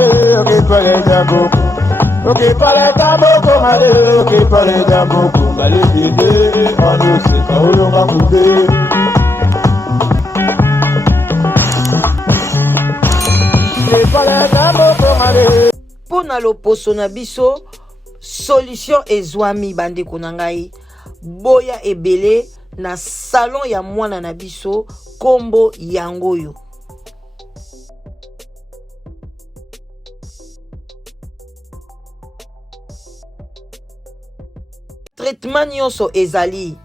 mare, ok pale jambo. Ok pale jambo mare, ok pale jambo. Bale dide, ando se kaolo makude. Ok pale jambo mare. Pona loposo na biso solution ezwami bandeko na ngai boya ebele na salon ya mwana na biso kombo yangoyo. Traitement nyonso ezali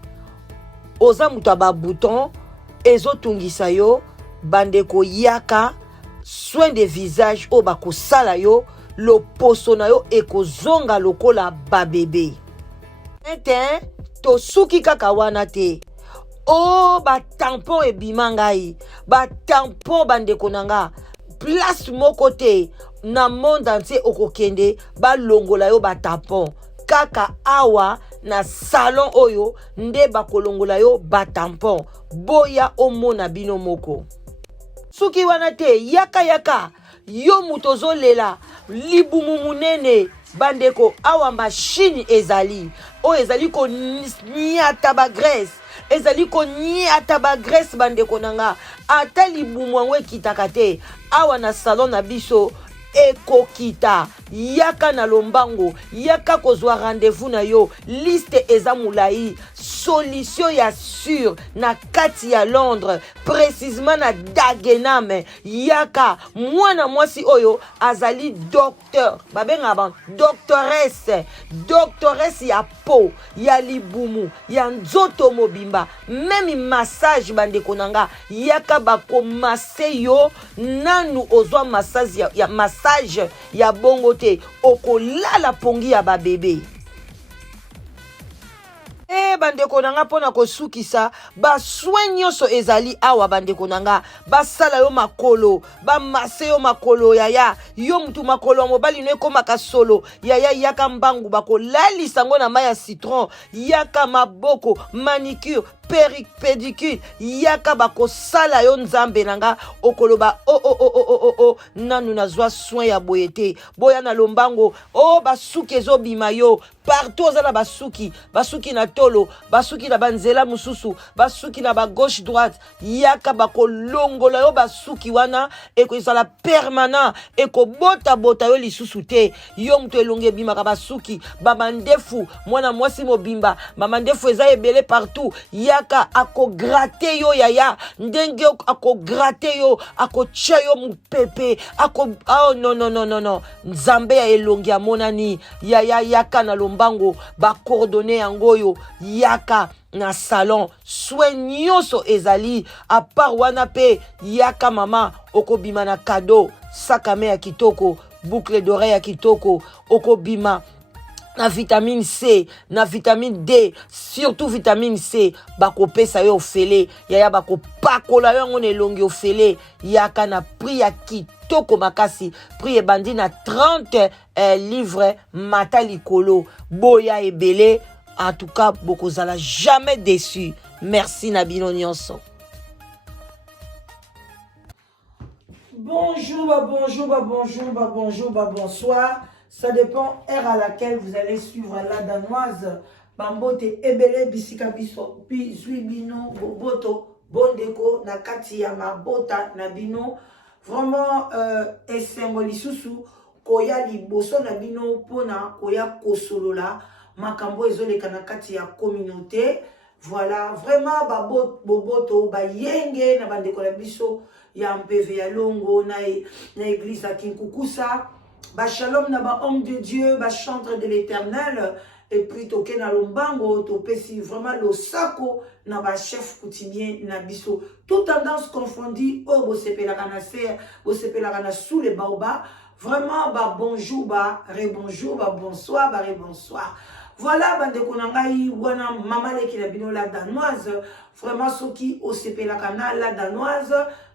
oza mutu aba bouton ezotungisa yo bandeko yaka soin de visage o bakosala yo loposo na yo ekozonga lokola babebe. Ete to suki kaka wana te. O ba tampon ebima ngai, ba tampon bandeko nanga. Place moko te na monde entier okokende ba longola yo ba tampon. Kaka awa na salon oyo nde bakolongola yo ba tampon. Boya omona bino moko. Suki wana te yaka yo mutozo lela libumu munene bandeko awa machine ezali o ezali ko niata ba graisse ezali ko niata ba graisse bandeko nanga ata libumu angwe kitaka te awa na salon na biso ekokita yaka na lombango yaka kozwa rendez-vous na yo liste eza mulai solution ya sur na kati ya Londres précisément na Dagenham yaka mwana mwasi oyo azali docteur babenga ba doctoresse ya po ya libumu ya nzoto mobimba même massage bandeko nanga yaka bako masse yo nanu ozwa massage ya massage ya bongo te okolala pongi ya ba bébé. Bandeko nanga pona kosukisa ba soin nyonso ezali awa bandeko nanga basala yo makolo ba masse yo makolo yaya yo mutu makolo mobali no ekomaka solo yaya yaka mbangu bakolalisa ngo na mai ya citron yaka maboko manicure pédicure yaka bakosala yo nzambe nanga okoloba nanu nazwa soin ya boyete boya na lombango basuki ezobima yo partout ozala basuki na tolo basuki na banzela mususu basuki na ba gauche droite yaka bakolongola yo basuki wana ekozala permanent ekobota yo lisusu te yo mutu elonge bimaka basuki bamandefu mwana mwasi mobimba bamandefu eza ebele partout yaka akograte yo yaya ndenge akograte yo akotia yo mupepe non nzambe ya elongi ya monani yaya yaka na lombango bakordone yangoyo yaka na salon soin nyonso ezali a part wana pe yaka mama okobima na cadeau sakame ya kitoko boucle d'oreille ya kitoko okobima na vitamine C, na vitamine D, surtout vitamine C, bakopesa yo ofele, yaya bakopakola yo ngone longi ofele, yaka na prix ya kitoko makasi, prix ebandi na 30 livres mata likolo, boya ebele, en tout cas, bokozala jamais déçu. Merci Nabino Nyonso. Bonjour, bonsoir. Ça dépend heure à laquelle vous allez suivre la danoise. Bambote ebele bisika biso bizwi bino boboto bondeko na kati ya mabota na bino. Vraiment esengo lisusu koya liboso na bino pona koya kosolola makambo ezoleka na kati ya communauté. Voilà, vraiment boboto bayenge na bandeko la biso ya MPV ya Longo na église à Kinkukusa. Ba shalom na ba homme de Dieu, ba chantre de l'Éternel, et puis toke na lombango, topesi vraiment lo sako na ba chef coutumier na biso. Tout tendance confondue, bo sepelaka na serre, bo sepelaka na sous les baobas. Vraiment ba bonjour, ba rebonjour, ba bonsoir, ba rebonsoir. Voilà bande konangai wana mama leki na bino la danoise. Vraiment soki o sepelaka na la danoise,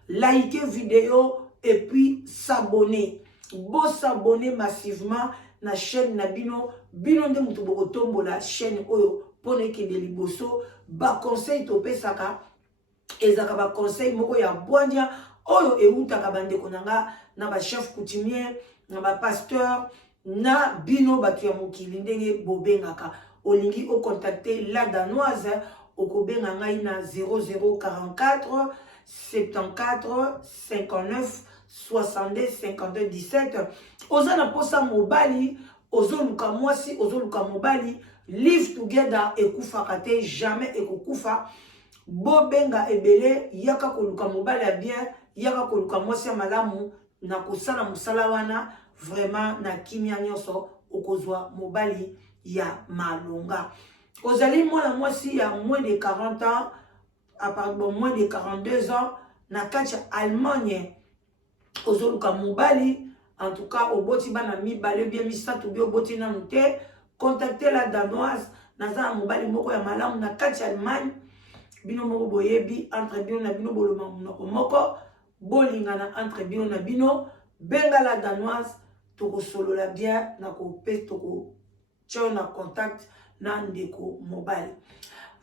likez vidéo et puis s'abonner. Bo s'abonner massivement na chaîne na bino nde mutu boko tombola chaîne oyo pone ke de liboso ba conseil to pesaka ezaka ba conseil moko ya bwandia oyo eutaka bandeko nanga na ba chef coutumier na ba pasteur na bino batu ya mokili ndenge bobengaka olingi o contacter la danoise okobenga ngai na 0044 74 59 62 52 17 oza na posa mobali ozoluka mwasi ozoluka mobali live together ekufaka te jamais ekokufa bobenga ebele yaka koluka mobali ya bien yaka koluka mwasi ya malamu na kosala mosala wana vraiment na kimia nyonso okozwa mobali ya malonga ozali mwana mwasi ya moins de 40 ans pardon moins de 42 ans na kati ya Allemagne ozoluka mobali en tout cas oboti bana mibale bien misato bi oboti nanu te contacter la danoise naza mobali moko ya malamu na kati ya Allemagne bino moko boyebi entre bino na bino boloma monoko moko bolingana entre bino na bino benga la danoise tokosolola bien na kopesa toko tio na contact na ndeko mobali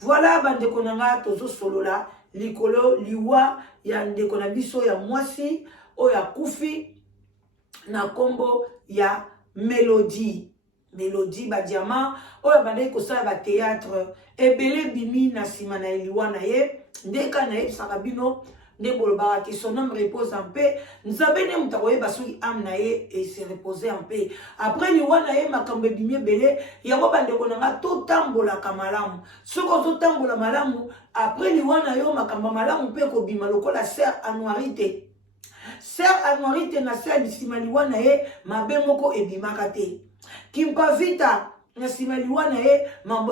voilà bandeko nanga tozo solola likolo liwa ya ndeko na biso ya mwasi o ya kufi na kombo ya Melody ba diamant oyo bandeki kosala ba théâtre ebele bimi na sima na liwa na ye ndeka na ye sakabino nde bolobaka ke son homme repose en paix nzambe ne mutu akoyeba soki ame na ye et se reposer en paix après liwa na ye makambo ebimi ebele yango bandeko nanga totambolaka malamu soki ozotambola malamu après liwa na yo makambo malamu mpe kobima lokola ser anoiri te ser anoiri te na ser bisima liwa na ye mabe moko ebimaka te kimpavita na nsima liwa na ye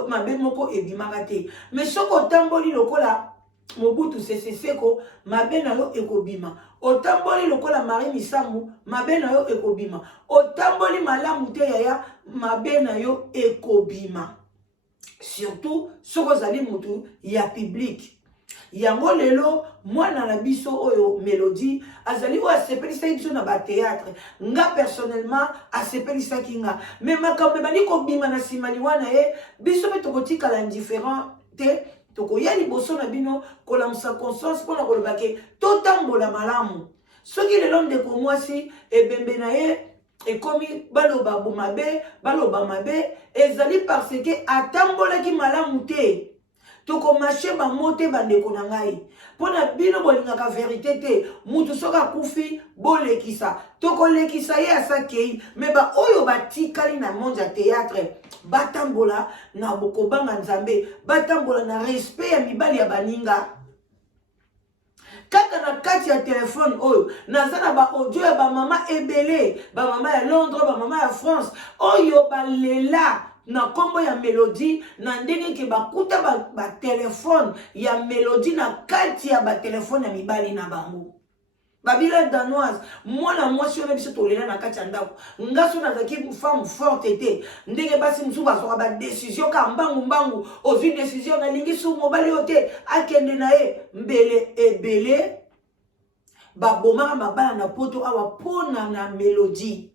mabe moko ebimaka te mais soki otamboli lokola Mobutu Sese Seko mabe na yo ekobima otamboli lokola Marie Misambu mabe na yo ekobima otamboli malamu te yaya mabe na yo ekobima surtout soko zali mutu ya public yango lelo mwana na biso oyo Melody azali o asepelisa biso na ba théâtre nga personnellement asepelisa kinga mais makambe bali kobima na simali wana ye biso be tokotika la indifférent te tokoya liboso na bino kolamusa conscience mpona koloba ke totambola malamu soki lelo ndeko mwasi ebembe na ye ekomi baloba bomabe baloba mabe ezali parce que atambolaki malamu te tokomashe bamote bandeko na ngai mpona bino bolingaka verité te mutu soki akufi bolekisa tokolekisa ye asakei me baoyo batikali na monde ya théâtre batambola na bokobanga nzambe batambola na respect ya mibali ya baninga kaka na kati ya telefone oyo naza na baaudio ya bamama ebele bamama ya Londres bamama ya France oyo balela na kombo ya Melody na ndenge ke bakuta ba telefone ya Melody na kati ya ba telefone ya mibali na bango babila danoise mwana mwasi ona biso tolela na kati ya ndako ngaso nazaki femme forte te ndenge basi musu basoka ba décision ka mbangu ozwi décision na lingi su mobali yote akende na ye mbele ebele babomaka mabala na poto awa pona na Melody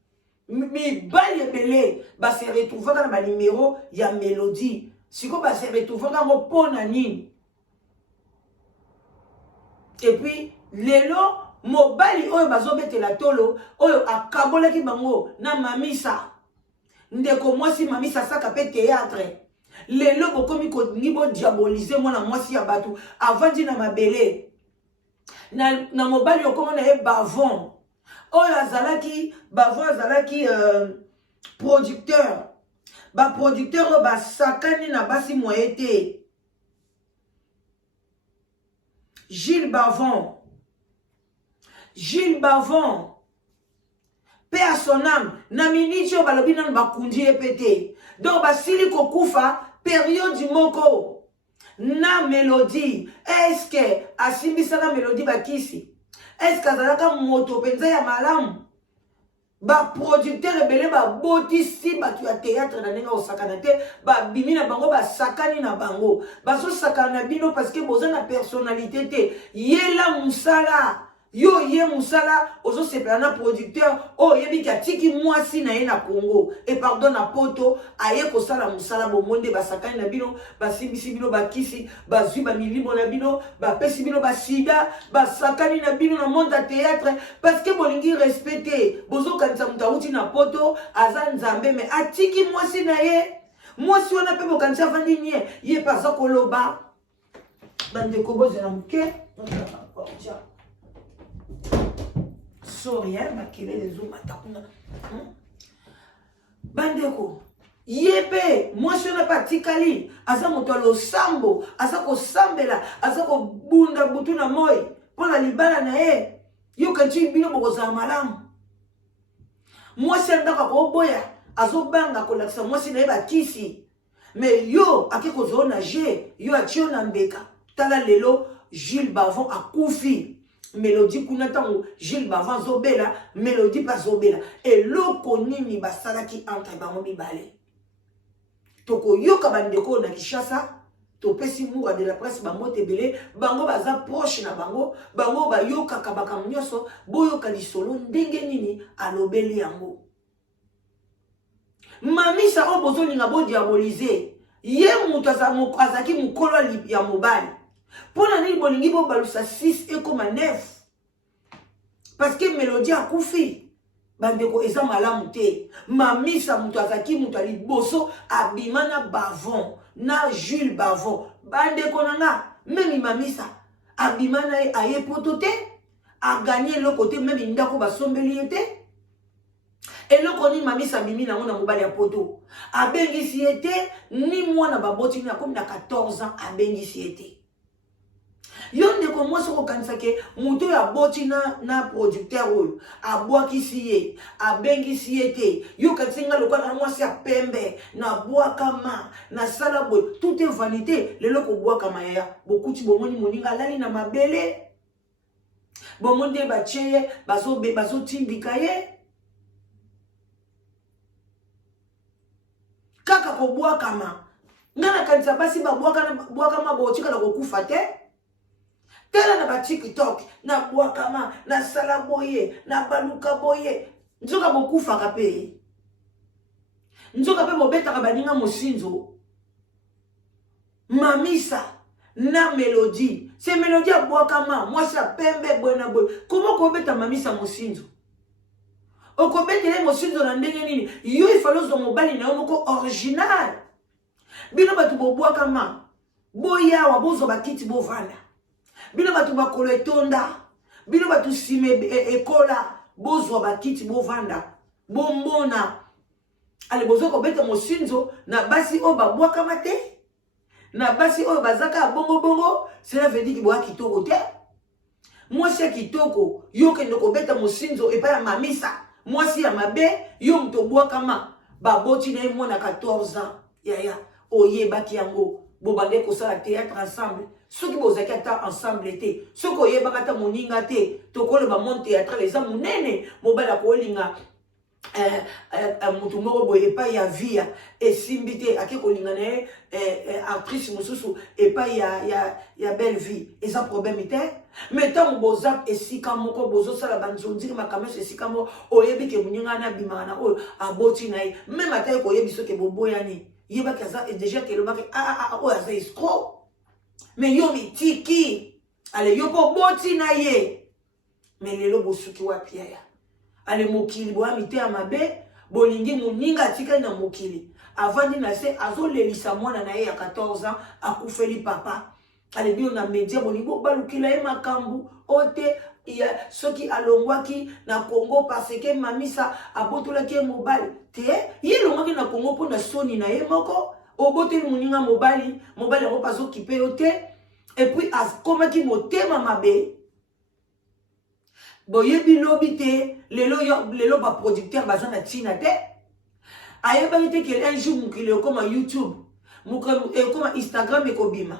mibali ebele base retrouvaka na ba numéro ya Melody siko base retrouvaka ngo pona nini et puis lelo mobali oyo bazobetela tolo oyo akabolaki bango na mamisa ndeko mwasi mamisa saka pe théâtre lelo bokomi kolingi bodiabolize mwana mwasi ya bato avandi na mabele na mobali okomo na ye bavon oyo azalaki bavon azalaki producteur baproducteur oyo basakani na basi moye te Gilles Bavon, paix à son âme, na miniti o balobi nanu bakundi epete. Donc basili kokufa période du moko na Melody. Est-ce que asimbisa na Melody bakisi? Est-ce que azalaka moto penza ya malamu? Ba producteur ebele ba botisi batu ya théâtre na nenga osakana te ba bimi na bango ba sakani na bango baso sakana bino parce que boza na personnalité te yela musala yo ye musala ozo sepela na producteur o yebi ka tiki mwasi na ye na Congo et pardon na poto aye ko sala musala bomonde basakani na bino basimbisi bino bakisi bazwi ba milimo na bino bapesi bino basida basakani na bino na monde à théâtre parce que bolingi respecter bozo kanisa mutauti na poto aza nzambe mais atiki mwasi na ye mwasi wana pe bokanisa vandi nye ye paza koloba bande ko bozela muke sorry bakele les hommes atakuna bandeko yepe mwasi na patikali aza moto losambo aza ko sambela aza ko bunda butu na moyi pona libala na ye yo kanchi bino bokozala malamu mwasi andaka ko boya azo banga ko lakisa mwasi na ye bakisi mais yo akeko zo na je yo atio na mbeka tala lelo Gilles Bavon akufi Mélodie kuna tango Gilles Bavon zobela Mélodie pas zobela et loko nini basalaki entre bango mibale toko yoka bandeko na Kinshasa to pesi moura de la presse bango tebele bango baza proche na bango bango ba yoka kabaka mnyoso boyoka lisolo ndenge nini alobeli yango mamisa o bozo linga bo diaboliser ye mutu azaki mukolo ya mobali pona nini bolingi bo balusa 6,9 parce que Mélodie akufi bandeko eza malamu te mamisa mutu azaki mutu ali boso abimana Bavon na Jules Bavon bandeko nanga memi mamisa abimana aye poto te a gagné le côté même ndako basombeli ete eloko ni mamisa mimi na ngona mobali ya poto abengisi ete ni mwana baboti na comme na 14 ans abengisi ete yonde ko mwasi ko kanisa ke muto ya boti na producteur oyo abwakisi ye abengisi ete yo katsinga lokwa na mwasi ya pembe na bwakama na sala boy tout est vanité lelo ko bwakama ya bokuti bomoni moninga lali na mabele bomonde bacheye bazo tindika ye kaka ko bwakama ngana kanisa basi bwakama botika na kokufa te tela na ba TikTok na bwakama na sala boye na baluka boye nzoka bokufa kape nzoka pe bobeta ka baninga mosinzo mamisa na Mélodie c'est Mélodie a bwakama moi ça pembe bwana boy comment ko beta mamisa mosinzo okobetele mosinzo na ndenge nini yo ifalo zo mobali na moko original bino batu bobwakama boya wa bozo bakiti bovanda bino batu bakolo etonda bino batu sime ekola bozwa bakiti bovanda bombona ale bozo ko beta mosinzo na basi o babwakama te na basi o bazaka bongo cela veut dire que boa kitoko te mwasi ya kitoko yo kende ko beta mosinzo epa ya mamisa mwasi ya mabe yo mto bwakama baboti na mwana 14 ans yaya oyebaki yango bobande ko sala théâtre ensemble soki bozaki ata ensemble te soko oyebaka ata moninga te tokoloba monde théâtral eza monene mobala kolinga mutu moko boye epai ya via esimbi te ake kolinga na ye actrice mosusu epai ya belle vie eza problème te mais ntango boza esika moko bozosala banzonziri makamese esika moko oyebi ke moninga na abimaka na oyo aboti na ye meme ata ye koyebi soki boboyani yebaki aza déjà kelobaki oyo aza escroc mais yo mitiki ale yo po boti na ye mais lelo bosuki wapi yaya ale mokili boya mite ya mabe bolingi moninga atikali na mokili avandi na se azolelisa mwana na ye ya 14 ans akufeli papa ale bio na media bolingi bobalukila ye makambu ote ya soki alongwaki na Congo parce que mamisa abotolaki ye mobali te ye longwaki na Congo po na soni na ye moko oboteli moninga mobali yango pazokipe yo te et puis akomaki motema mabe boyebi lobi te lelo ba producteur baza na tina te ayebaki te ke un jour mokili ekoma YouTube ekoma Instagram ekobima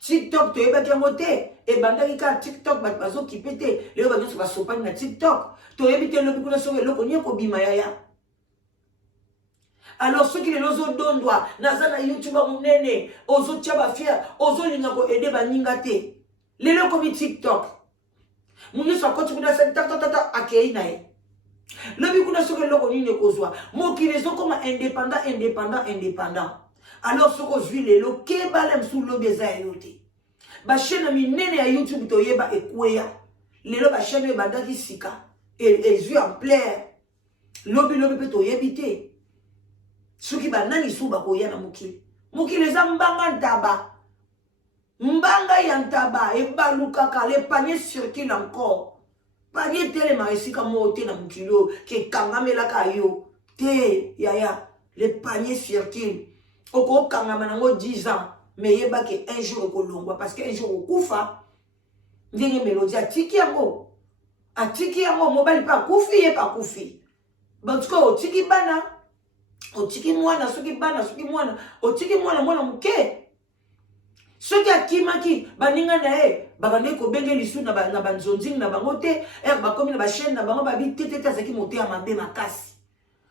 TikTok toyebaki yango te ebandaki kaka TikTok bato bazokipe te lelo banyonso basopani na TikTok toyebi te lobi kuna soki eloko nini ekobima yaya alors soki lelo ozodondwa naza na YouTube monene ozotia bafiere ozolinga koede baninga te lelo ekomi TikTok mungi so akoti kuna sa tata akei na ye lobi kuna soki eloko nini ekozwa mokili ezokoma indépendant alors soki ozwi lelo kebala mosusu lobi eza ya yo te bachaîne minene ya YouTube toyeba ekweya lelo bachaîne oyo ebandaki sika ezwi ampleur lobi mpe toyebi te soki banani su bakoya na mokili eza mbanga ntaba mbanga ya ntaba ebalukaka le panier circule encore panier telema esika moko te na mokili oyo kekangamelaka yo te yaya le panier circule okokangama nango 10 ans mais yebake un jour ekolongwa parce que un jour okufa ndenge Melody atiki yango mobali mpe akufi ye mpe akufi bantuka otiki bana otiki mwana soki bana soki mwana otiki mwana moke soki akimaki baninga na ye babande kobenge lisu na banzonzingi na bango te bakomi na bachaîne na bango babi te azaki moto ya mabe makasi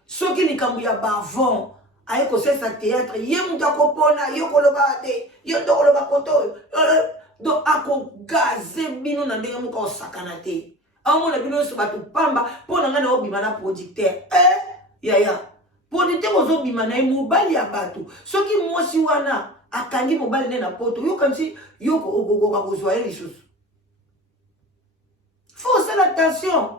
soki likambo ya bavon aye kosalisa théâtre ye moto akopona yo koloba te yo nde koloba koto oyo donc akogaze bino na ndenge moko osakana te aomona bino nyonso bato pamba mpo na ngai na obima na producteur yaya producteur ozobima na ye mobali ya bato soki mwasi wana akangi mobali nde na poto yo kanisi yo okokoka kozwa ye lisusu faut osala attention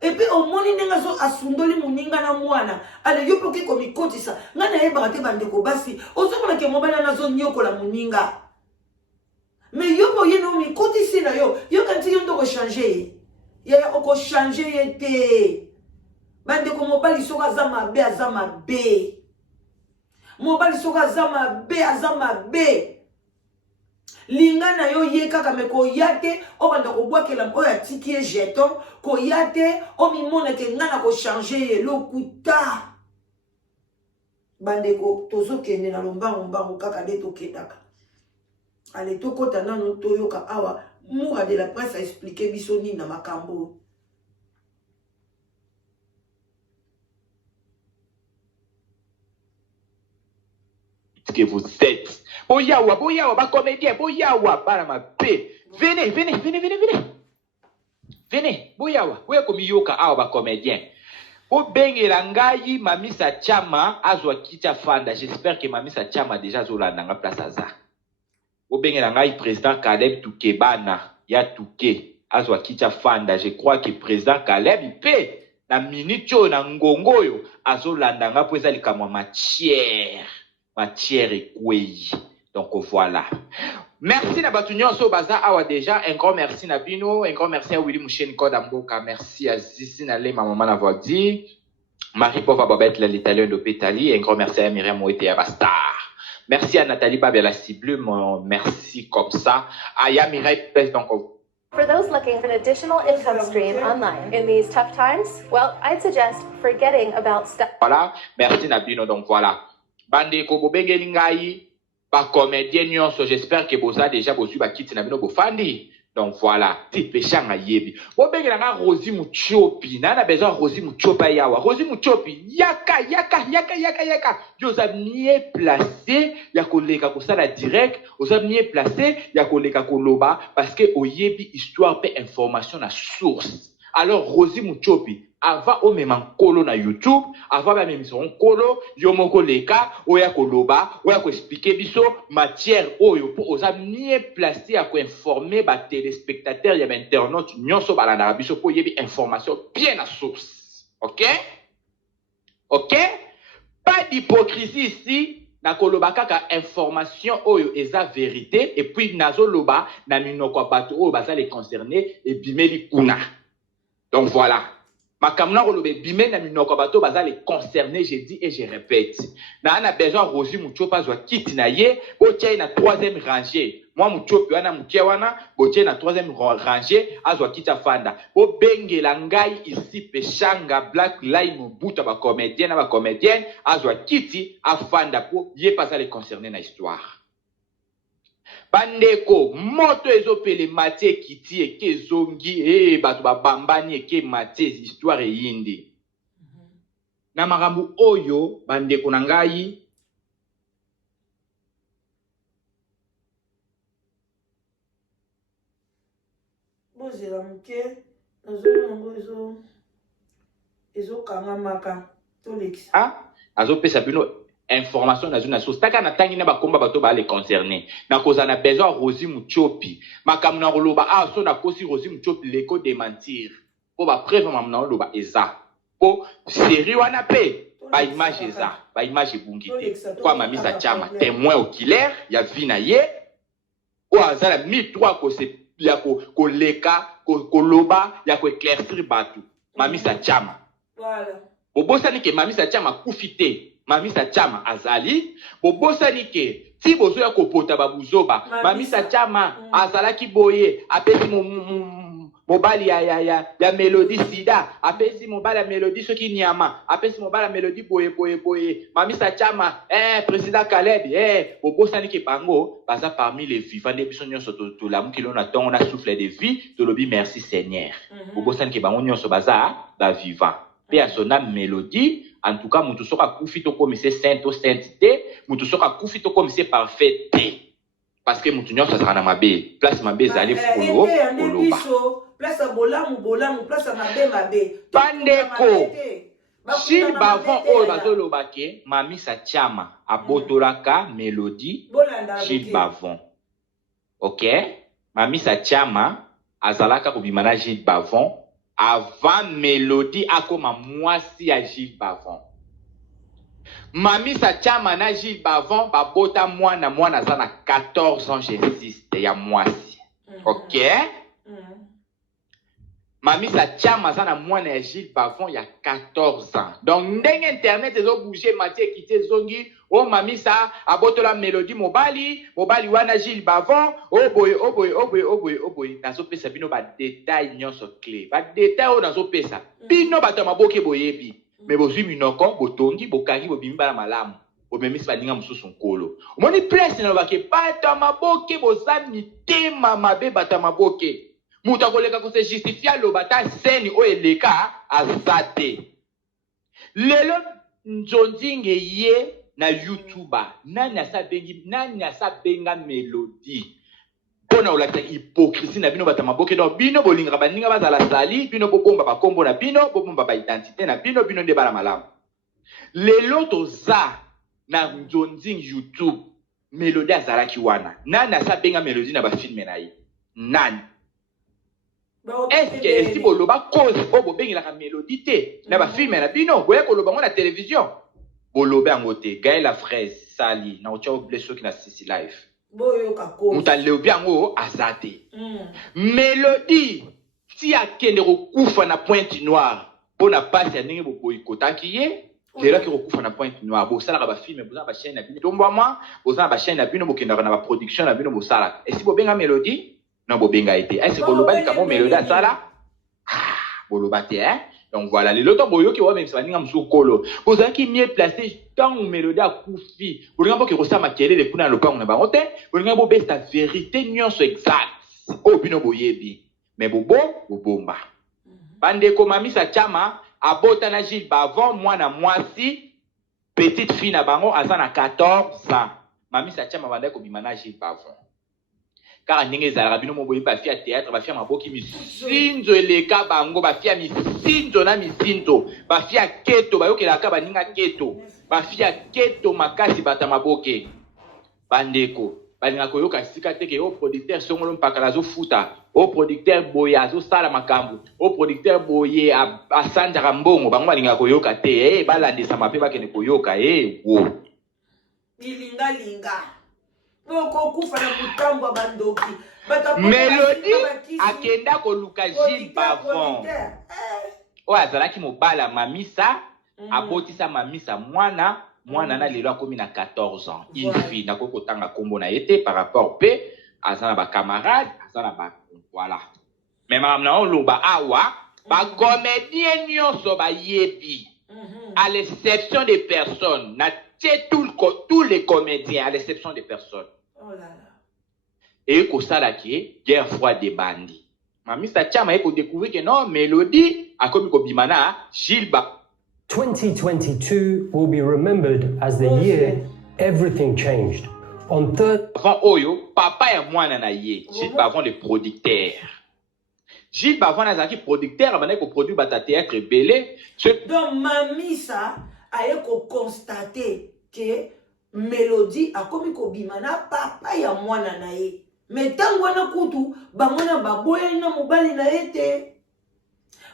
epuis omoni ndenge asundoli moninga na mwana ale yo mpe oke komikotisa ngai nayebaka te bandeko basi ozomonake mobali wana azonyokola moninga mais yo mpe oye na omikotisi na yo kanisi yo nde okochange ye yaya okochange ye te bandeko mobali soki aza mabe mobali soki aza mabe linga na yo ye kaka me koya te obanda kobwakela oyo atiki ye jeton koya te omimonake nga na kochange ye lokuta bandeko tozokende na lombango kaka nde tokendaka ale tokota nano toyoka awa Moura de la presse a expliqué biso nini na makambo que vous êtes. Boyawa, ba comédien, boyawa, bana ma paix. Venez. Venez, boyawa komi yoka awa ba comédien. O bengela ngai Mamisa Chama azwa kicha fanda. J'espère que Mamisa Chama déjà zolanda nga place aza. O bengela ngai président Caleb Tukebana ya Tuke azwa kicha fanda. Je crois que président Caleb pe na minute na ngongo yo azolanda nga po ezali kamwa matière et donc voilà. Merci na batunyo so baza awa déjà un grand merci na bino, un grand merci à Willy Mouchen Kodamboka, merci à Zisi na le maman avoir dit, Marie-Pauvre Babette l'italien de Pétali, un grand merci à Myriam Moete à Bastar. Merci à Nathalie Babela Cible, merci comme ça. À Yamirai Pes donc. For those looking for an additional income stream online in these tough times, well, I'd suggest forgetting about stuff. Voilà, merci na bino donc voilà. Bande ko bobengeli ngai ba comédien nyonso, j'espère que boza déjà bozu ba kiti na bino bofandi. Donc voilà, ti pechanga yebi. Bobengela nga Rosie Muchopi, na besoin Rosie Muchopa yawa. Rosie Muchopi, yaka. Yoza mieux placé ya koleka ko sala direct, oza mieux placé ya koleka koloba parce que oyebi histoire pe information na source. Alors Rosie Muchopi avant au même kolo na YouTube, avant même émission kolo, yomoko leka, oya koloba, oya ko expliquer biso matière oyo pour osa mieux placé à ko informer ba téléspectateurs ya internautes nyonso balanda biso pour yebi information bien à source. OK? Pas d'hypocrisie ici. Na koloba kaka information oyo eza vérité et puis nazo loba na minoko bato oyo baza les concernés et bimeli kuna. Donc voilà. Makamna kolobe bimé na minoko bato baza les concernés, je dis et je répète. Na ana besoin Rosie Muchopa zwa kiti na ye, botia na troisième rangée. Moi Muchopi wana mukia wana, botia na troisième rangée, azwa kita fanda. Bo bengela ngai ici pechanga Black Line Buta ba comédienne, azwa kiti afanda po ye pas les concernés na histoire. Bandeko, moto ezopele matie kiti eke zongi, bato babambani eke matie histoire yindi. Na makambo oyo, bandeko na ngai, ozela moke nazomona yango ezokangamaka tolekisa azopesa bino information na zone source taka na tangi na bakomba bato ba les concernés na koza na besoin Rosi Muchopi makambo na koloba so na kosi Rosi Muchopi leko démentir po ba preuve mamna loba eza po série wana pe ba image eza ba image bungite kwa mamisa chama témoin oculaire ya vina ye o azala mi 3 ko se ya ko leka ko loba ya ko éclaircir batu mamisa chama voilà bobosani ke mamisa chama kufite mamisa chama azali bobosani ke ti bozo ya kopota babuzoba mamisa chama azalaki boye apesi mobali ya Melody sida apesi mobali ya Melody soki nyama apesi mobali ya Melody boye mamisa chama président Caleb bobosani ke bango baza parmi les vivants de biso nyonso to la mukilo na tongo na souffle de vie to lobi merci Seigneur bobosani ke bango nyonso baza ba vivant pe a son âme Melody. En tout cas, mutu soka kufi to komise saint ou sainteté, mutu soka kufi to komise parfait. Parce que mutu nyonso sera na mabe, place mabe zali folo, koloba. Place bolamu, place mabe. Pandeko. Si bavon oyo bazoloba ke mamisa chama abotolaka Melody, Gilles Bavon. OK? Mamisa chama azalaka kobimana Gilles Bavon. Avant Melody akoma mwasi ya Gilles Bavon. Mamisa chama na Gilles Bavon babota mwana za na 14 ans j'insiste ya mwasi. OK? Mamisa chama za na mwana ya Gilles Bavon ya 14 ans. Donc ndenge internet ezo bouger Mathieu Kité zongi o mamisa abotola Melody mobali wana Gilles Bavon oboye nazo pesa bino ba détail nyonso clé ba détail o nazo pesa bino bato maboke boyebi mais bozwi minoko botongi bokangi bobimba na malamu omemisi baninga mususu nkolo omoni place na bake bato maboke bozani tema mabe bato maboke mutu akoleka ko se justifier lobata seni o eleka azate lelo nzonzinge ye na YouTuber nani asa benga Melody pona olakisa hypocrisie na bino bata maboke donc bino bolinga baninga bazala sali bino bobomba bakombo na bino bobomba ba identité na bino nde bala malamu lelo toza na nzonzinge YouTube Melody azalaki wana nani asa benga Melody na ba filme na ye nani est-ce que esti boloba cause o bobengela Melody te na ba filme na bino boye koloba na télévision bolobe angote Gaël la fraise sali na ocha obleso ki na sisi live boyo kako mutaleobi ango azate Melody ti akende kokufa na pointe noire pona pasi ya ndenge boboyikotaki ye lelo ki kokufa na pointe noire bosalaka ba filme bozana ba chaîne na bino tombwama bozana ba chaîne na bino bokendaka na ba production na bino bosalaka esi bobenga Melody non bobenga ete esi boloba likamo Melody asala boloba te donc voilà les loto boyo ki wa même ça ninga musu kolo bozaki mieux placé tant Melody akufi bolinga boke ko sama kelele kuna lopango na bango te bolinga bo besta vérité nyonso exact o bino boyebi mais bobomba bande ko mamisa chama abota na Gilles Bavon mwana mwasi petite fille na bango azana 14 ans mamisa chama banda ko bimana Gilles Bavon car ndenge ezalaka bino moboyi bafia théâtre bafia maboki misinzo eleka bango bafia misinzo na misinzo bafia keto bayokelaka baninga keto bafia keto makasi bata maboke bandeko balinga koyoka sika teke o producteur songolo mpaka azofuta o producteur boye azosala makambo o producteur boye asanjaka mbongo bango balinga koyoka te balandisa mape bakende koyoka wo linga kufa na mutambwa bandoki Melody akenda koluka Gilles Bavon o azalaki mobala mamisa abotisa mamisa mwana na lelo akomi na 14 ans une fille na kokotanga kombo na yete par rapport pe azana ba camarade azana ba voilà mais madame na loba awa ba comédien nyonso ba yebi à l'exception des personnes na tous les comédiens à l'exception des personnes. Oh là là. Et que ça là qui est guerre froide des bandits. Mamisa Chama eko découvrir que non Melody a comme bimana Gilles Bavon. 2022 will be remembered as the year everything changed. On third avant oyo papa et moi na ye Gilles Bavon le producteur. Gilles Bavon azaki producteur abandaki ko produire bata théâtre belé. Donc Mamisa a constaté que Mélodie a komi ko bimana papa ya mwana na ye. Mais tango wana kutu ba mwana baboya ina mobali na ete.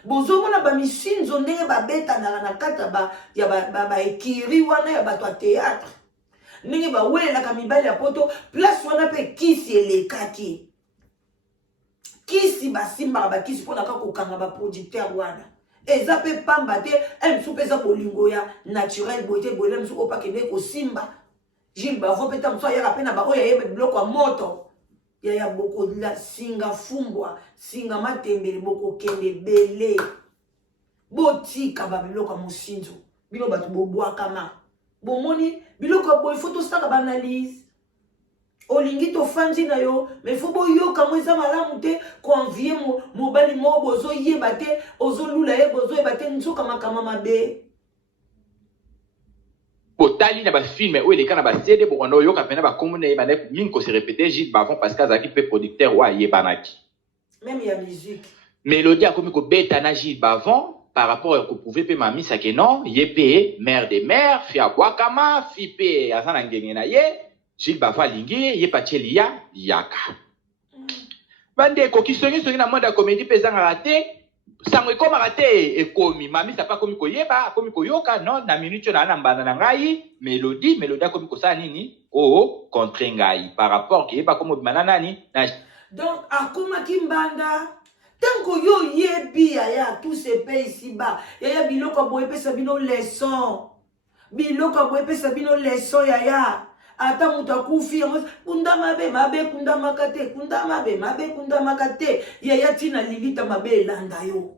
Bozo mona ba misinzo ndenge ba beta na kata ba ya ba ekiri wana ya bato théâtre. Ndenge ba wela ka mibali ya poto place wana pe kisi elekaki. Kisi basimba ba kisi pona ka kokanga ba producteur wana. Eza pe pamba te msu pesa bolingo ya naturel boite boile msu opa kende ko simba. Gilles Bavon peta msu ya pena ba oya yebe bloko moto. Ya boko la singa fumbwa, singa matembele boko kende bele. Botika ba biloko musinzo. Bino batu boboa kama. Bomoni biloko boy photo saka banalise. Olingi to fanzi na yo, mais faut boyo kamweza malamu te convier mobali mo bozo yeba te, ozo lula ye bozo yeba te nzoka makama mabe. Botali na ba film ou les kana ba CD bo ono yo ka pena ba komune ba nek min ko se répéter Gilles Bavon parce qu'azaki pe producteur wa yebanaki. Même il y a musique. Mélodie a komi ko beta na Gilles Bavon par rapport à ko pouvait pe mami sa ke non, yepé mère des mères, fi abwakama, fi pe azana ngenge na ye. Gilles Bavon lingi ye pacheli ya yaka. Bande ko kisongi songi na monde ya comédie pesanga raté. Sango ekoma raté ekomi mami sa pa komi ko yeba komi ko yoka non na minute na mbana na ngai Mélodie akomi ko sa nini o contre ngai par rapport ke yeba komo bimana nani na. Donc akoma kimbanda tango yo yebi ya tous ces pays ici bas ya biloko boye pesa bino leçon biloko boye pesa bino leçon ya ata mutu akufi kunda mabe kunda makate kunda mabe kunda makate ya tina lilita mabe elanda yo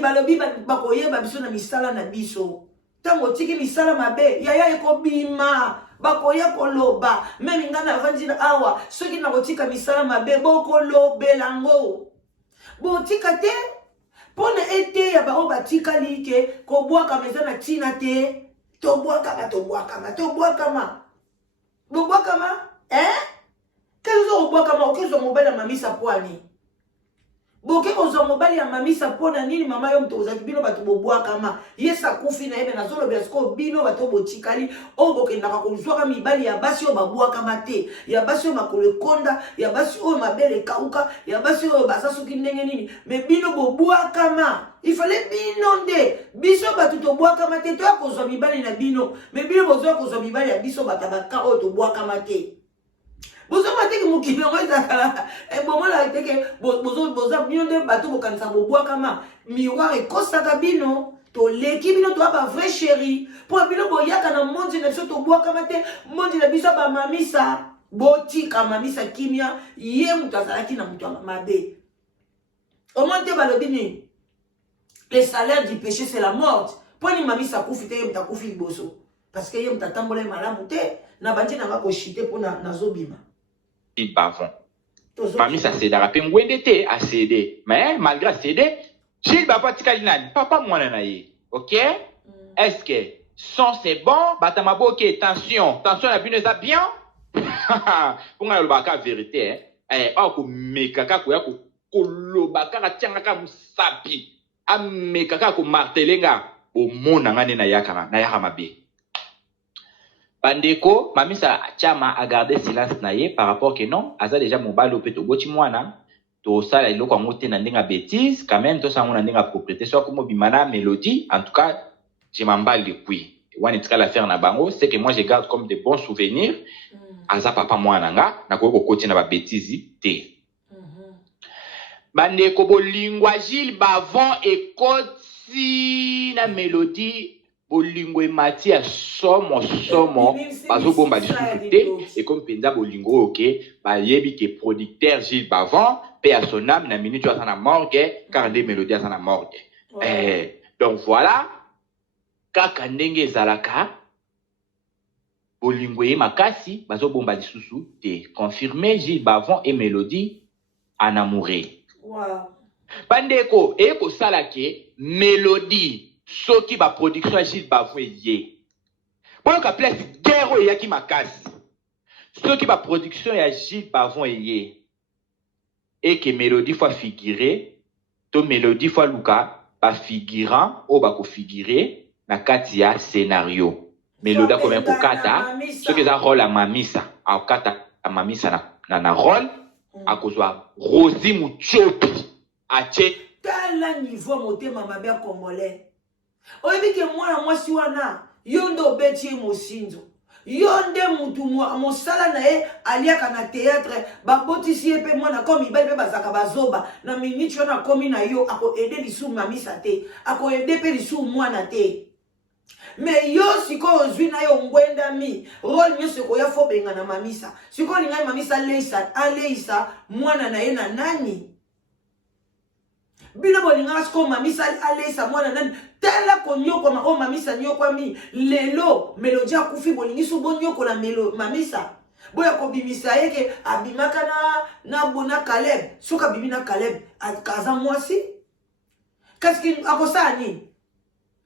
balobi bakoyeba biso na misala na biso tango tiki misala mabe ya ekobima bakoya koloba meme ngana avandi na awa soki na kotika misala mabe bokolobelango botika te pona ete ya bao batikali ke kobwaka meza na tina te tobwakama kezo obwakama okezo mobali ya mamisa poani boke kozo mobali ya mamisa pona nini mama yo mtozaki bino bato bobwakama yesa kufi na yebe nazolobela siko bino bato botikali o bokendaka kozwaka mibali ya basi oyo babwakama te ya basi oyo makolo ekonda ya basi oyo mabele ekauka ya basi oyo baza soki ndenge nini me bino bobwakama ifale bino nde biso bato tobwakama te toya kozwa mibali na bino me bino bozoya kozwa mibali ya biso batabaka oyo tobwakama te bozoma teke mokili yango ezakala bomona teke boza bino nde bato bokanisa bobwakama miroir ekosaka bino toleki bino toya bavrai chéri mpo bino boyaka na monzi na biso tobwakama te monzi na biso bamamisa botika mamisa kimia ye moto azalaki na moto mabe omoi te balobi nini le salaire du péché c'est la mort mpo ni mamisa akufi te ye moto akufi liboso parce que ye moto atambola ye malamu te na bandi nanga koshite mpo nazobima. Gilles Bavon. Mami ça cédé à Pengwende te a cédé. Mais malgré cédé, Gilles Bavon tika linani papa mwana na ye. OK? Est-ce que son c'est bon? Batamabo OK, tension la bino ça bien? Pour nga lobaka vérité ko mekaka ko ya ko lobaka ka tianga musapi. A mekaka ko martelenga o mona ngane na yaka mabe. Bandeko, mamisa chama a gardé silence na ye par rapport que non, aza déjà mobile pe to boti mwana, to sala iloko ngote na ndinga bêtise, quand même to sango na ndinga propriété soit comme bimana Mélodie, en tout cas, je m'emballe depuis. One itka la faire na bango, c'est que moi je garde comme des bons souvenirs. Aza papa mwana nga, na ko koti na ba bêtise te. Bandeko bolingwa Gilles Bavon et koti na Mélodie bolingo emati ya somo bazobomba lisusu te et comme penza bolingo ok bayebi ke producteur Gilles Bavon pe à son âme na minute à na morgue car des mélodies à na morgue. Donc voilà kaka ndenge ezalaka bolingo ye makasi bazobomba lisusu te confirmé Gilles Bavon et Mélodie en amoureux. Wow. Bandeko e ko sala ke Mélodie soki ba production ya Gilles Bavon ye. Pour que place guerre ya ki makasi. Soki ba production ya Gilles Bavon ye. et que mélodie fois figuré to mélodie fois luka ba figurant o ba ko figurer na kati ya scénario mélodie comme ko kata ce que ça rôle à mamisa a kata a mamisa na rôle a kozwa Rosie Muchopi a che tala niveau motema mabe ya congolais oyebi ke mwana mwasi wana yo nde obeti ye mosinzo yo nde mutu mosala na ye aliaka na théâtre babotisi ye mpe mwana komi mibali mpe bazaka bazoba na miniti wana akomi na yo akoede lisu mamisa te akoede mpe lisu mwana te me yo sikoyo ozwi na yo ngwendami role nyonso ekoya fo benga na mamisa sikoyo lingai mamisa aleisa mwana na ye na nani bino bolingaka sikoyo mamisa aleisa mwana nani tala konyokoma o mamisa nyokwami lelo melodi akufi bolingi so bonyokola mamisa boya kobimisa yeke abimaka na bona Caleb soka bibi na Caleb akaza mwasi kasi akosala nini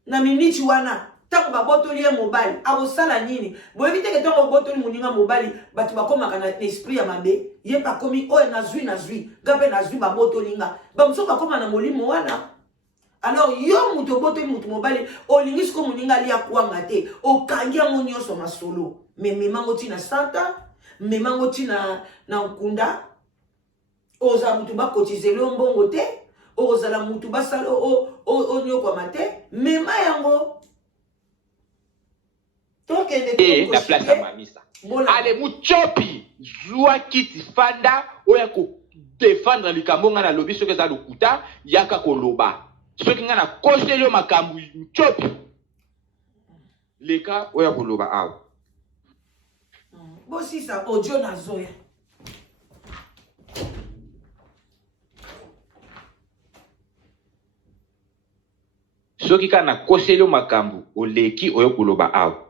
na miniti wana tango babotoli ye mobali akosala nini boyebi teke tango babotoli moninga mobali bato bakomaka na esprit ya mabe ye bakomi oyo nazwi nga mpe nazwi babotoli nga bamosusu bakoma na molimo wana. Alors yo mutu obotoli mutu mobali olingi siko moninga alia kwanga te okangi yango nyonso masolo me memango tina santa memango tina na nkunda ozala mutu bakotizeli yo mbongo te ozala mutu basala onyokwama te mema yango et la place à mamisa. Allez, Muchopi, Zua Kiti Fanda, oya ko défendre le Kamonga na lobby, ce que ça le kuta, yaka koloba. Ce qui n'a coché le makambu, Muchopi. Les cas, oya koloba, ah. Bon, si ça, audio na zoya. Ce qui n'a coché le makambu, o leki, oya koloba, ah.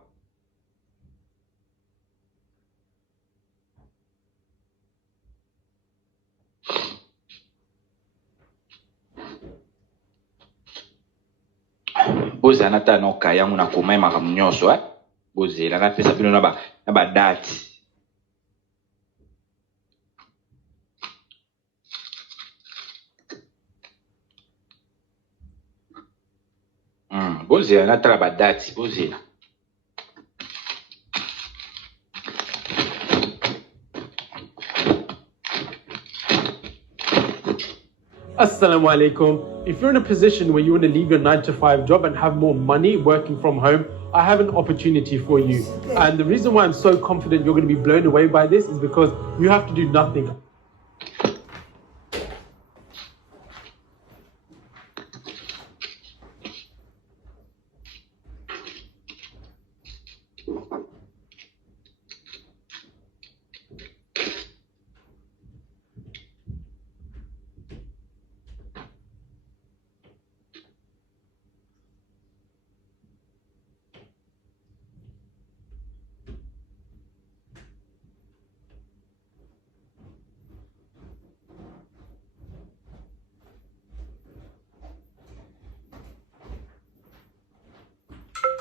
Bozana ta no kaya muna komai makamunyoso bozela na pesa bino na ba date bozela na ta ba date bozela Assalamu alaikum. If you're in a position where you want to leave your 9-to-5 job and have more money working from home, I have an opportunity for you. And the reason why I'm so confident you're going to be blown away by this is because you have to do nothing.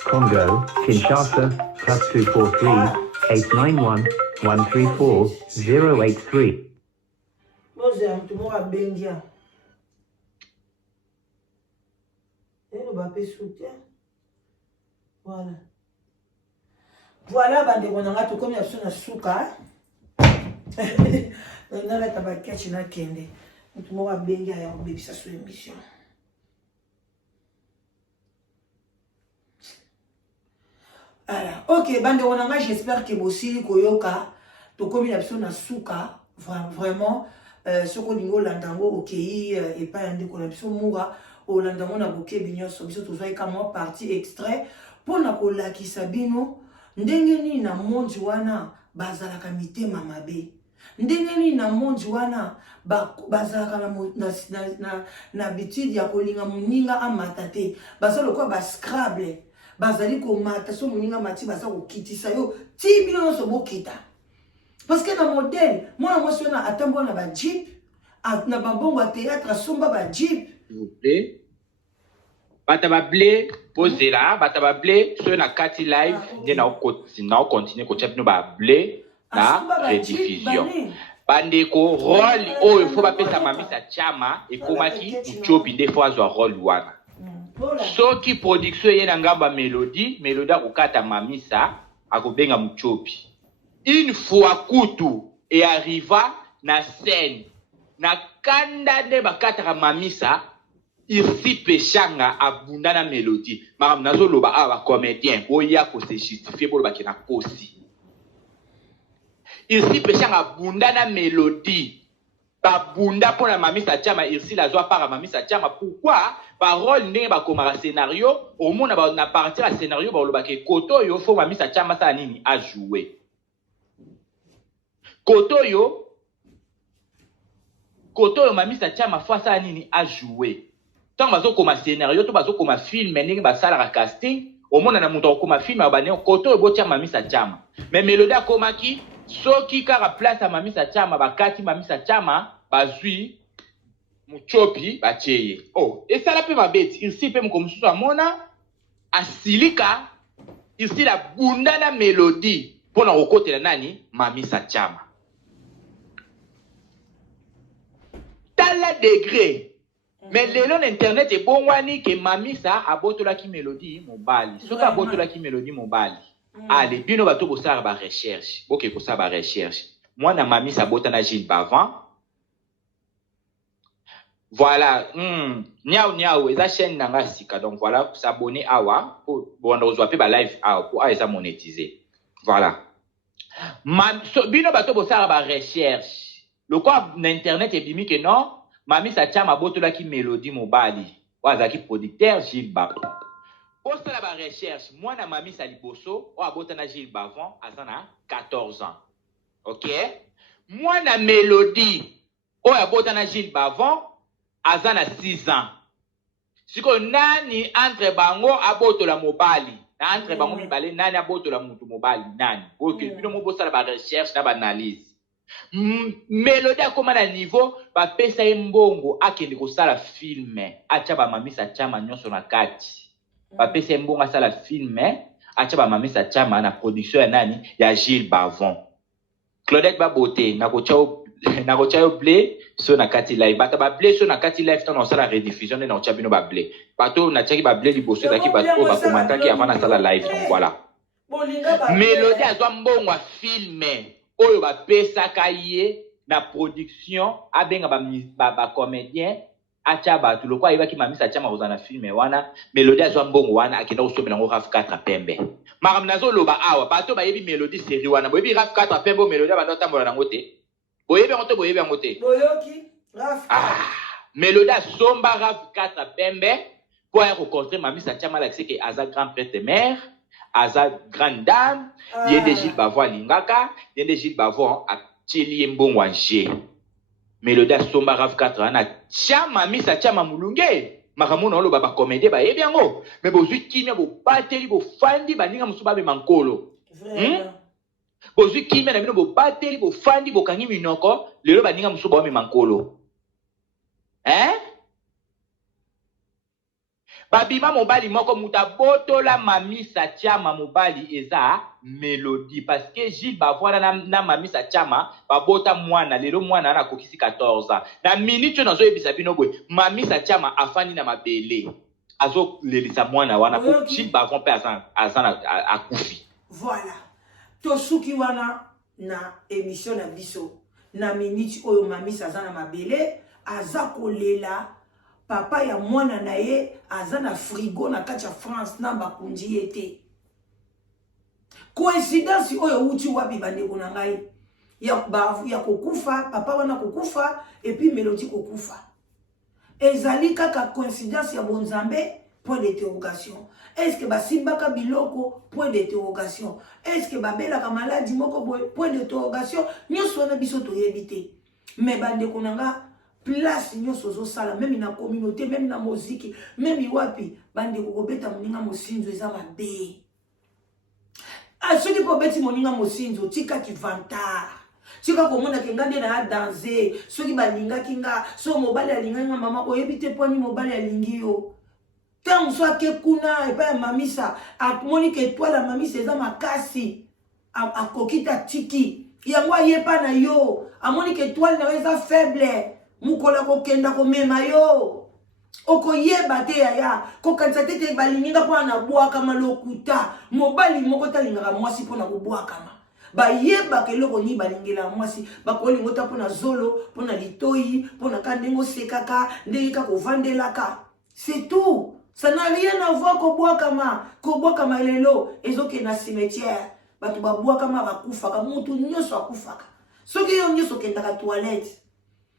Congo, Kinshasa, +243 891 134 083. Bonjour, tout le monde a bien dit. Et le bapé soutien. Voilà. Voilà, bande konanga to comme ya sona suka. On a tabaki na kende. Tout le monde a bien dit ya obebisa sur émission. Voilà. Ok, bande konanga, j'espère que bosili koyoka to comme ya sona suka vraiment ce qu'on dit landango okei et pas andi ko na biso muga o landango na boke binyoso biso tozwa kama partie extrait pour na ko lakisa bino ndenge ni na monji wana bazalaka mitema mabe ndenge ni na monji wana bazalaka na habitude ya kolinga muninga amata te bazalo ko ba scrabble bazali ko mata so muninga mati baza ko kitisa yo ti bino so bokita parce que dans modèle moi moi sur na atambo na ba jeep na ba bongo théâtre somba ba jeep s'il vous plaît bataba blé posez là bataba blé sur na kati live ni na continuer ko chapno ba blé na rediffusion bandeko rôle oyo faut bapesa mamisa chama ekomaki muchopi nde faut azwa rôle wana. Soki production ye na ngamba mélodie akokata mamisa akobenga muchopi. Une fois kutu et arriva na scène na kanda nde bakataka mamisa Irsi Peshanga abunda na mélodie. Maram nazo loba ba comédien oya ko se justifier pour bakina kosi. Irsi Peshanga abunda na mélodie. Ba bunda pour la mamisa chama Irsi la joie par mamisa chama. Pourquoi? Parole ndenge ba komara scénario au monde ba na partir à scénario ba loba ke koto yo faut mamisa chama sa nini a jouer. Koto yo mamisa chama fois sa nini a jouer. Tant bazo koma scénario to bazo koma film ndenge basala ka casting au monde na muto koma film abane koto yo botia mamisa chama. Mais mélodie akomaki soki kara place à mamisa chama bakati mamisa chama bazui muchopi bacheye. Oh, et ça la pe mabeti ici pe mkomususu amona asilika ici la bunda na mélodie pona kokotela nani mamisa chama. Tala degré. Mais lelo internet est bon wani ke mamisa abotola ki mélodie mobali. Soka abotola ki mélodie mobali. Allez, bino bato bosala ba recherche. Boke ko sa ba recherche. Moi na mamisa abotana Gilles Bavant. Voilà, niao eza chaîne nanga sika. Donc voilà, s'abonner awa pour bon ozwa pe ba live awa pour eza monétiser. Voilà. Bino bato bosala ba recherche. Le quoi na internet est bimi que non, mamisa chama botola ki mélodie mobali. Waza ki producteur Gilles Bavant. Pour ça la recherche, moi na mamisa liboso, o abotana Gilles Bavant azana 14 ans. OK? Moi na mélodie, o abotana Gilles Bavant azana 6 ans. Siko nani entre bango abotola mobali. Na entre bango mibale nani abotola mutu mobali nani. OK, bino mo bosala ba recherche na ba analyse. Mélodie akoma na niveau ba pesa mbongo akende ko sala film acha ba mamisa chama nyonso na kati. Ba pesa mbongo asala film acha ba mamisa chama na production ya nani ya Gilles Bavant. Claudette Babote na kocha yo blé so na kati live bata ba blé so na kati live ton on sala rediffusion na kocha bino ba blé bato na chaki ba blé liboso zaki bato ba commenter ki avant na sala live donc voilà. Mélodie azwa mbongo a film oyo ba pesa kaye na production abenga ba comédien acha bato lokwa iba ki mamisa chama kozana film wana Mélodie azwa mbongo wana akenda kosomela ngo RAF 4 pembe maram nazo loba awa bato ba yebi Mélodie série wana boyebi RAF 4 pembe Mélodie ba tambola nango te boyebi yango te boyoki RAF 4 Mélodie asomba RAF 4 pembe pour rencontrer mamisa chama la que aza grand prêtre mère aza grande dame yende Gilles Bavant lingaka yende Gilles Bavant a tili mbongo anje Mélodie asomba RAF 4 ana chama misa chama mulunge makamuna olo baba comédie ba yebi yango mais bozwi kimia bo bateli bo fandi baninga musuba be mankolo bozwi kimia na bino bo bateli bo fandi bo kangi minoko lelo baninga musuba be mankolo babima mobali moko mutabotola mamisa chama mobali eza Mélodie parce que Gilles Bavant na mamisa chama babota mwana lelo mwana na kokisi 14 ans na minute nazo yebisa bino boy mamisa chama afani na mabele azo lelisa mwana wana ko Gilles Bavant pe azana akufi. Voilà, tosuki wana na émission na biso na minute oyo mamisa azana mabele aza kolela papa ya mwana na ye azana frigo na kati ya France na bakunji ete coïncidence oyo uti wapi bandeko na ngai ya kokufa papa wana kokufa et puis Mélodie kokufa ezali kaka coïncidence ya bonzambe point d'interrogation. Est-ce que basimbaka biloko point d'interrogation. Est-ce que babelaka maladie moko point d'interrogation. Nyonso na biso toyebite mais bandeko na nga place nyonso zosala même na communauté même na muziki même wapi bandeko kobeta moninga mosinzo eza mabe. Soki kobeti moninga mosinzo tika ki vantar tika komona ke ngande na danser soki balinga kinga so mobali alinga nga mama oyebite poni mobali alingi yo tant soit ke kuna et pas mamisa a moni ke toi la mamisa eza makasi a kokita tiki yango ayepa na yo amoni ke étoile na eza faible mukola kokenda komema yo okoyeba te yaya kokanisa te te balinginga mpo na bwakama lokuta mobali moko talingaka mwasi mpo na kobwakama bayebaka eloko nini balingela mwasi bakolingo ta mpo na zolo mpo na litoi mpo na ka ndenge osekaka ndenge kaka ovandelaka c'est tout. Ça n'a rien à voir kobwakama lelo ezoke na cimetière bato babwakama bakufaka mutu nyonso akufaka soki yo nyonso okendaka toilette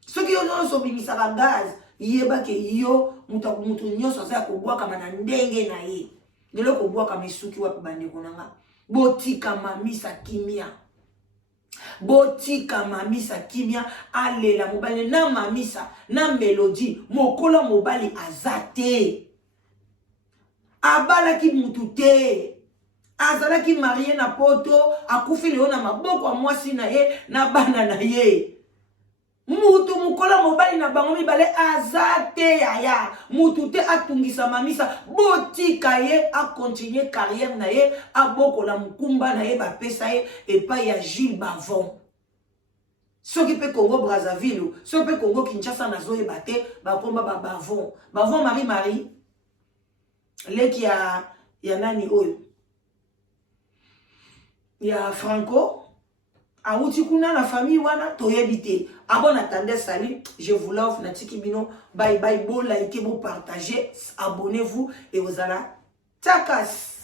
soki yo nyonso obimisaka gaz yebake yo mutu nyonso aza kobwakama na ndenge na ye lelo kobwakama esuki wapi bandeko nanga botikama misa kimia botikama misa kimia alela mobali na mamisa na melodie mokola mobali azate abalaki mutu te azalaki marie na poto akufi leo na maboko ya mwasi na ye na bana na ye mutu mukola mobali na bango mibale azate yaya mutu te atungisa mamisa botika ye akontinue carrière na ye abokola mukumba na ye bapesa ye epai ya Jules Bavon soki pe Congo Brazzaville soki pe Congo Kinshasa nazoyeba te bakomba Bavon Bavon Marie leki ya nani oyo ya Franco awuti kuna na famille wana toyebi te abon attendez salut je vous love na tiki bino bye bye bo like bo partager abonnez-vous et vous allez takas